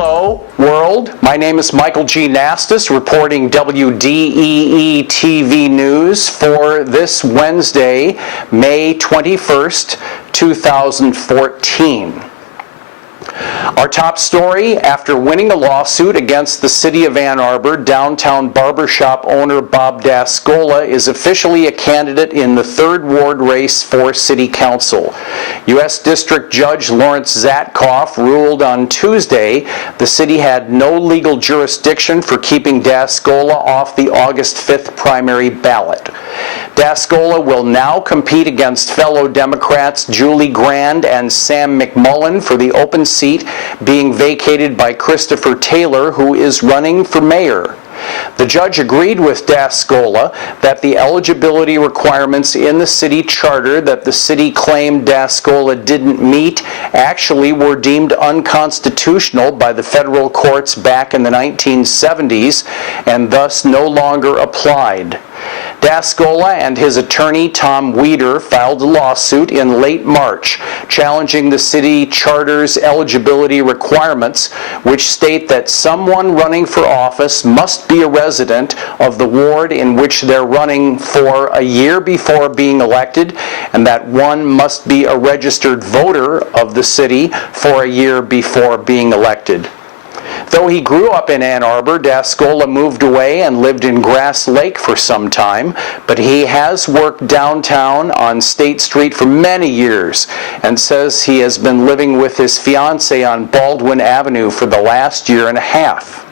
Hello, world. My name is Michael G. Nastos, reporting WDEE TV news for this Wednesday, May 21st, 2014. Our top story: after winning a lawsuit against the City of Ann Arbor, downtown barbershop owner Bob Dascola is officially a candidate in the 3rd Ward race for City Council. U.S. District Judge Lawrence Zatkoff ruled on Tuesday the city had no legal jurisdiction for keeping Dascola off the August 5th primary ballot. Dascola will now compete against fellow Democrats Julie Grand and Sam McMullen for the open seat being vacated by Christopher Taylor, who is running for mayor. The judge agreed with Dascola that the eligibility requirements in the city charter that the city claimed Dascola didn't meet actually were deemed unconstitutional by the federal courts back in the 1970s and thus no longer applied. Dascola and his attorney Tom Weider filed a lawsuit in late March challenging the city charter's eligibility requirements, which state that someone running for office must be a resident of the ward in which they're running for a year before being elected, and that one must be a registered voter of the city for a year before being elected. Though he grew up in Ann Arbor, Dascola moved away and lived in Grass Lake for some time, but he has worked downtown on State Street for many years and says he has been living with his fiancée on Baldwin Avenue for the last year and a half.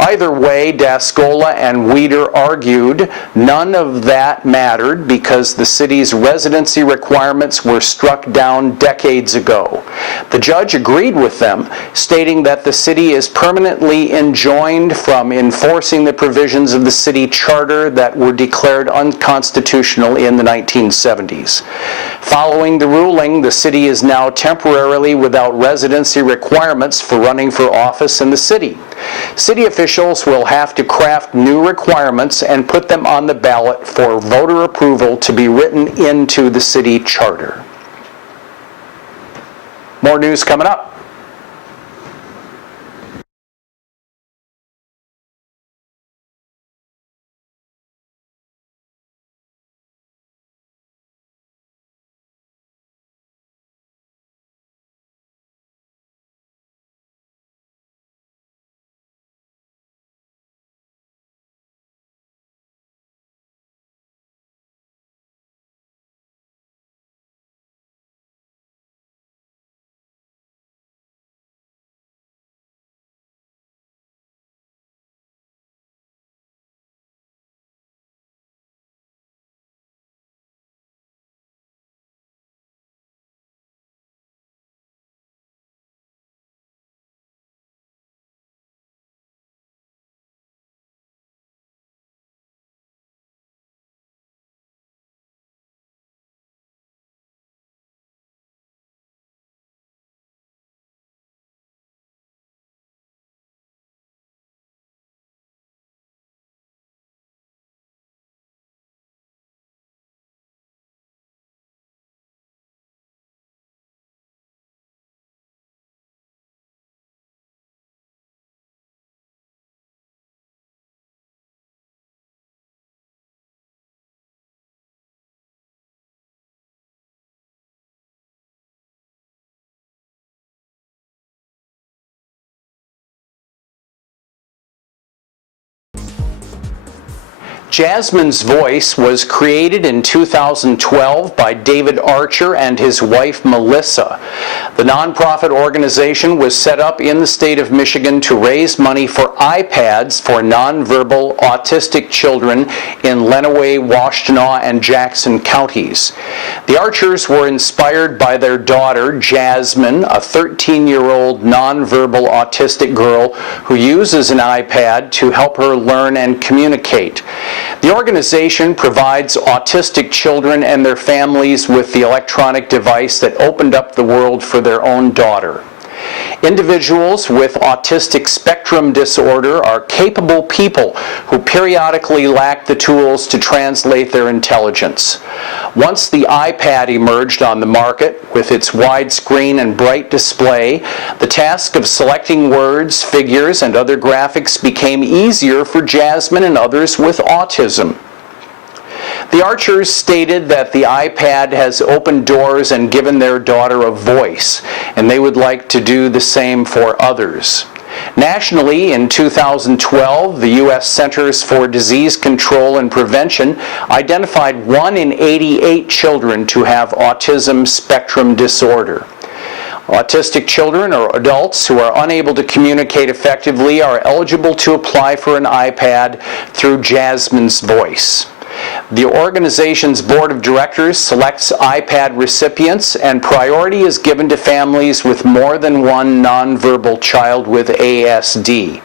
Either way, Dascola and Weider argued none of that mattered because the city's residency requirements were struck down decades ago. The judge agreed with them, stating that the city is permanently enjoined from enforcing the provisions of the city charter that were declared unconstitutional in the 1970s. Following the ruling, the city is now temporarily without residency requirements for running for office in the city. City officials will have to craft new requirements and put them on the ballot for voter approval to be written into the city charter. More news coming up. Jasmine's Voice was created in 2012 by David Archer and his wife Melissa. The nonprofit organization was set up in the state of Michigan to raise money for iPads for nonverbal autistic children in Lenawee, Washtenaw, and Jackson counties. The Archers were inspired by their daughter, Jasmine, a 13-year-old nonverbal autistic girl who uses an iPad to help her learn and communicate. The organization provides autistic children and their families with the electronic device that opened up the world for their own daughter. Individuals with autistic spectrum disorder are capable people who periodically lack the tools to translate their intelligence. Once the iPad emerged on the market, with its widescreen and bright display, the task of selecting words, figures, and other graphics became easier for Jasmine and others with autism. The Archers stated that the iPad has opened doors and given their daughter a voice, and they would like to do the same for others. Nationally, in 2012, the U.S. Centers for Disease Control and Prevention identified 1 in 88 children to have autism spectrum disorder. Autistic children or adults who are unable to communicate effectively are eligible to apply for an iPad through Jasmine's Voice. The organization's board of directors selects iPad recipients, and priority is given to families with more than one nonverbal child with ASD.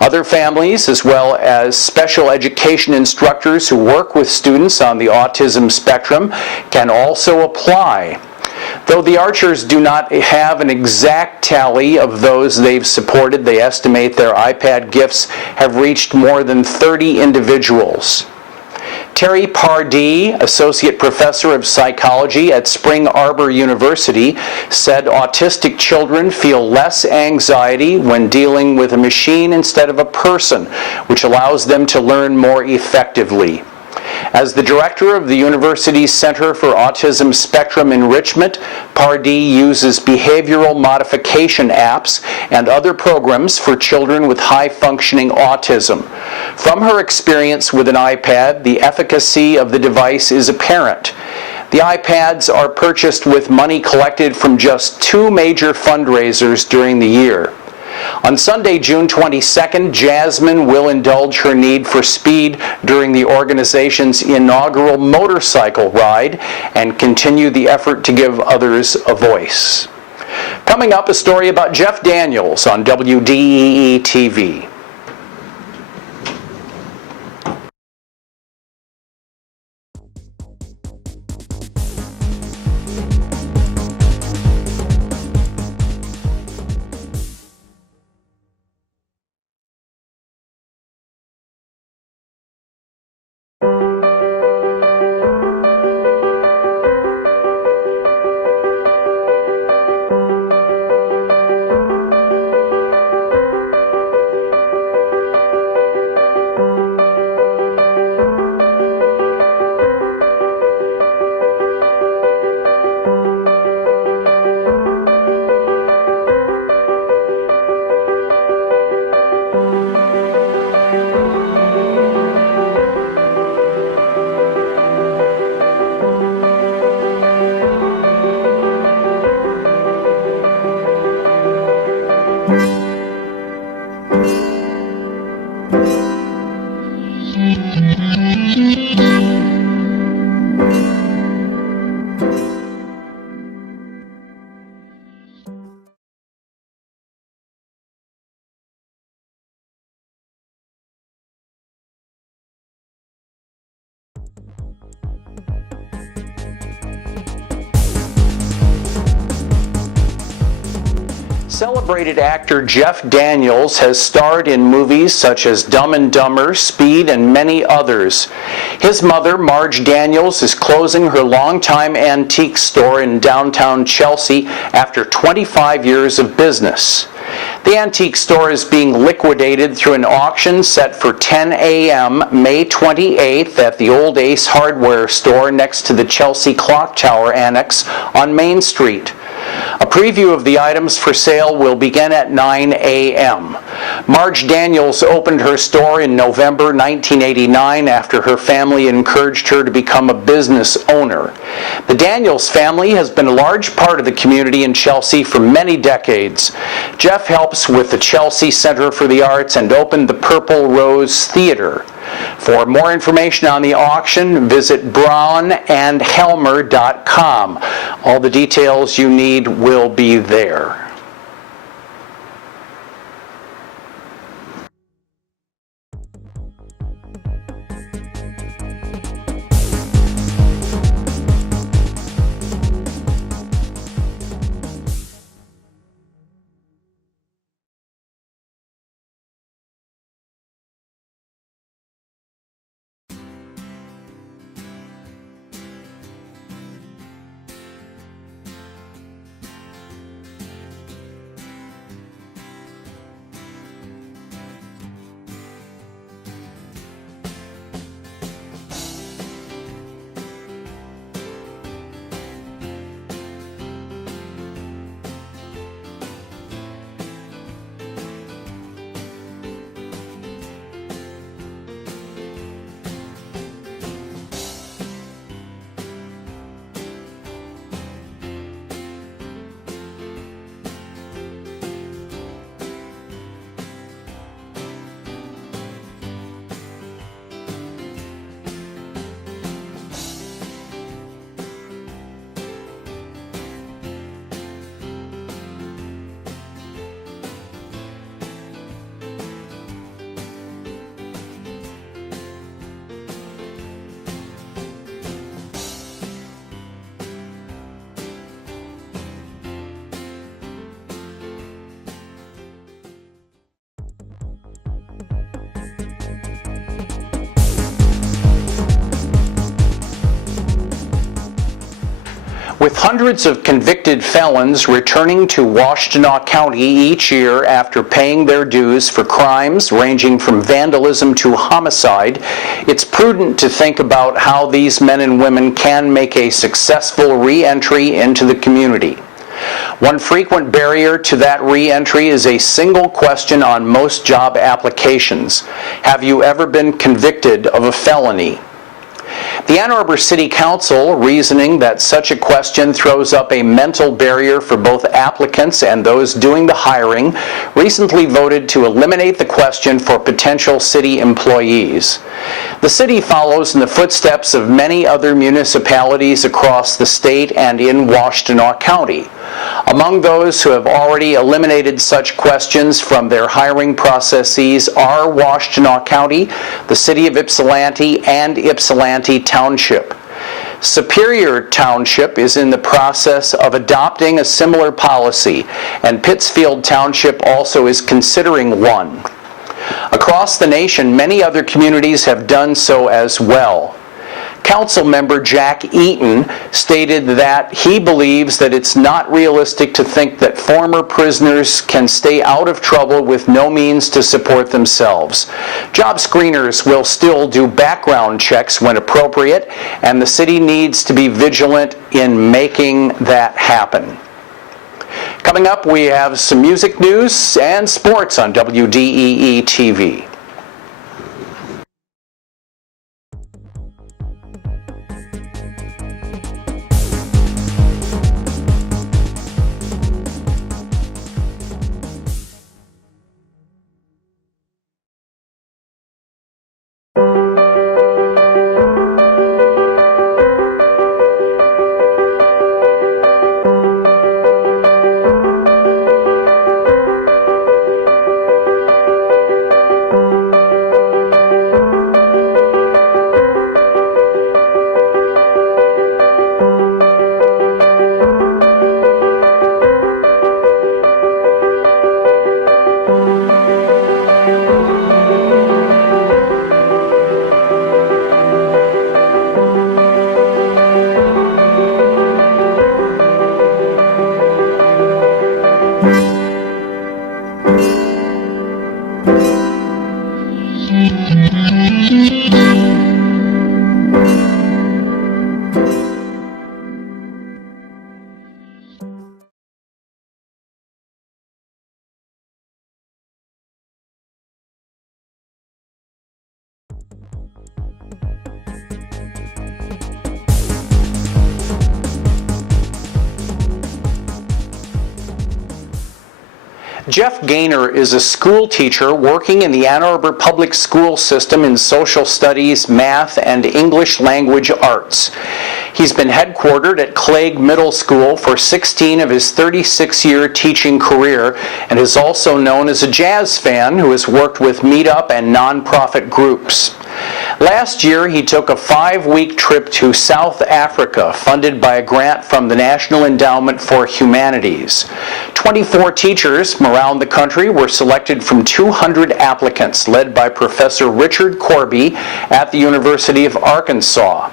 Other families, as well as special education instructors who work with students on the autism spectrum, can also apply. Though the Archers do not have an exact tally of those they've supported, they estimate their iPad gifts have reached more than 30 individuals. Terry Pardee, Associate Professor of Psychology at Spring Arbor University, said autistic children feel less anxiety when dealing with a machine instead of a person, which allows them to learn more effectively. As the director of the university's Center for Autism Spectrum Enrichment, Pardee uses behavioral modification apps and other programs for children with high-functioning autism. From her experience with an iPad, the efficacy of the device is apparent. The iPads are purchased with money collected from just 2 major fundraisers during the year. On Sunday, June 22nd, Jasmine will indulge her need for speed during the organization's inaugural motorcycle ride and continue the effort to give others a voice. Coming up, a story about Jeff Daniels on WDEE TV. Celebrated actor Jeff Daniels has starred in movies such as Dumb and Dumber, Speed, and many others. His mother, Marge Daniels, is closing her longtime antique store in downtown Chelsea after 25 years of business. The antique store is being liquidated through an auction set for 10 a.m. May 28th at the Old Ace Hardware store next to the Chelsea Clock Tower Annex on Main Street. A preview of the items for sale will begin at 9 a.m. Marge Daniels opened her store in November 1989 after her family encouraged her to become a business owner. The Daniels family has been a large part of the community in Chelsea for many decades. Jeff helps with the Chelsea Center for the Arts and opened the Purple Rose Theater. For more information on the auction, visit brownandhelmer.com. All the details you need will be there. With hundreds of convicted felons returning to Washtenaw County each year after paying their dues for crimes ranging from vandalism to homicide, it's prudent to think about how these men and women can make a successful re-entry into the community. One frequent barrier to that re-entry is a single question on most job applications: have you ever been convicted of a felony? The Ann Arbor City Council, reasoning that such a question throws up a mental barrier for both applicants and those doing the hiring, recently voted to eliminate the question for potential city employees. The city follows in the footsteps of many other municipalities across the state and in Washtenaw County. Among those who have already eliminated such questions from their hiring processes are Washtenaw County, the City of Ypsilanti, and Ypsilanti Township. Superior Township is in the process of adopting a similar policy, and Pittsfield Township also is considering one. Across the nation, many other communities have done so as well. Council member Jack Eaton stated that he believes that it's not realistic to think that former prisoners can stay out of trouble with no means to support themselves. Job screeners will still do background checks when appropriate, and the city needs to be vigilant in making that happen. Coming up, we have some music news and sports on WDEE TV. Jeff Gaynor is a school teacher working in the Ann Arbor public school system in social studies, math, and English language arts. He's been headquartered at Clegg Middle School for 16 of his 36-year teaching career and is also known as a jazz fan who has worked with meetup and nonprofit groups. Last year, he took a 5-week trip to South Africa, funded by a grant from the National Endowment for Humanities. 24 teachers from around the country were selected from 200 applicants, led by Professor Richard Corby at the University of Arkansas.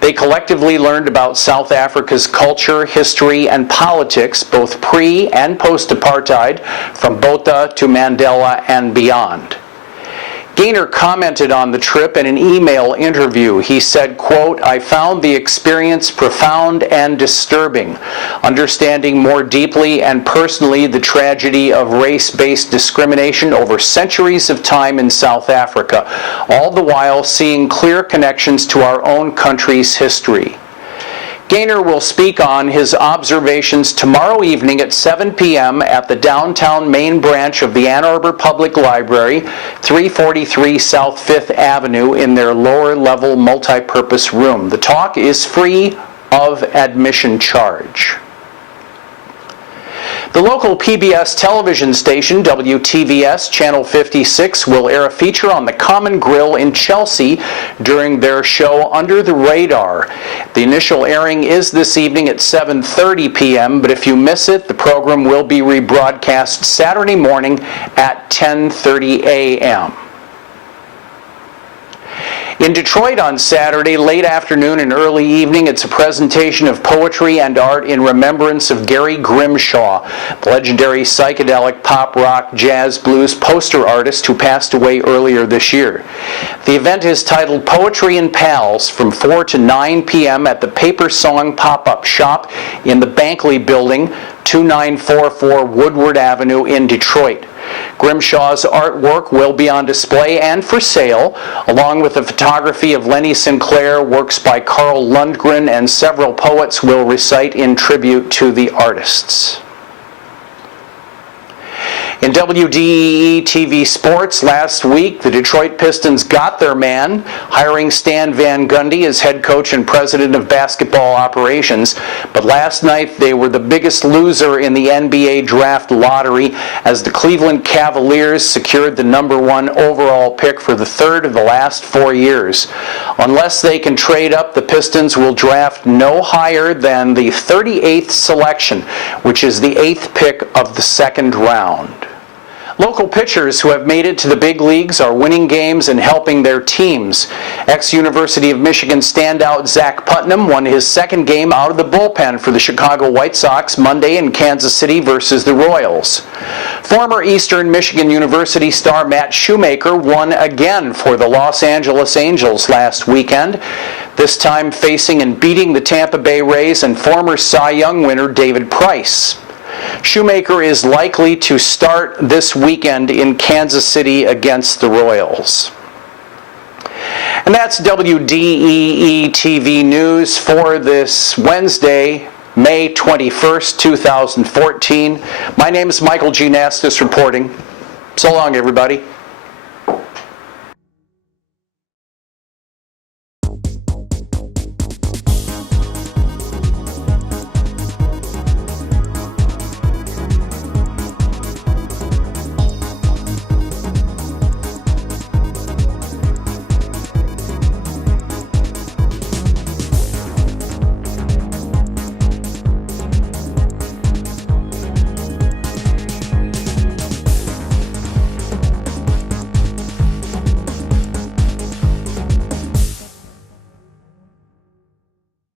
They collectively learned about South Africa's culture, history, and politics, both pre- and post-apartheid, from Botha to Mandela and beyond. Gaynor commented on the trip in an email interview. He said, quote, "I found the experience profound and disturbing, understanding more deeply and personally the tragedy of race-based discrimination over centuries of time in South Africa, all the while seeing clear connections to our own country's history." Gaynor will speak on his observations tomorrow evening at 7 p.m. at the downtown main branch of the Ann Arbor Public Library, 343 South 5th Avenue, in their lower-level multi-purpose room. The talk is free of admission charge. The local PBS television station, WTVS Channel 56, will air a feature on the Common Grill in Chelsea during their show Under the Radar. The initial airing is this evening at 7:30 p.m., but if you miss it, the program will be rebroadcast Saturday morning at 10:30 a.m. In Detroit on Saturday, late afternoon and early evening, it's a presentation of poetry and art in remembrance of Gary Grimshaw, the legendary psychedelic pop, rock, jazz, blues poster artist who passed away earlier this year. The event is titled Poetry and Pals from 4 to 9 p.m. at the Paper Song Pop-Up Shop in the Bankley Building, 2944 Woodward Avenue in Detroit. Grimshaw's artwork will be on display and for sale, along with the photography of Lenny Sinclair. Works by Carl Lundgren and several poets will recite in tribute to the artists. In WDEE TV sports, last week the Detroit Pistons got their man, hiring Stan Van Gundy as head coach and president of basketball operations. But last night they were the biggest loser in the NBA draft lottery as the Cleveland Cavaliers secured the #1 overall pick for the third of the last 4 years. Unless they can trade up, the Pistons will draft no higher than the 38th selection, which is the 8th pick of the second round. Local pitchers who have made it to the big leagues are winning games and helping their teams. Ex-University of Michigan standout Zach Putnam won his second game out of the bullpen for the Chicago White Sox Monday in Kansas City versus the Royals. Former Eastern Michigan University star Matt Shoemaker won again for the Los Angeles Angels last weekend, this time facing and beating the Tampa Bay Rays and former Cy Young winner David Price. Shoemaker is likely to start this weekend in Kansas City against the Royals. And that's WDEE TV News for this Wednesday, May 21st, 2014. My name is Michael G. Nastos reporting. So long, everybody.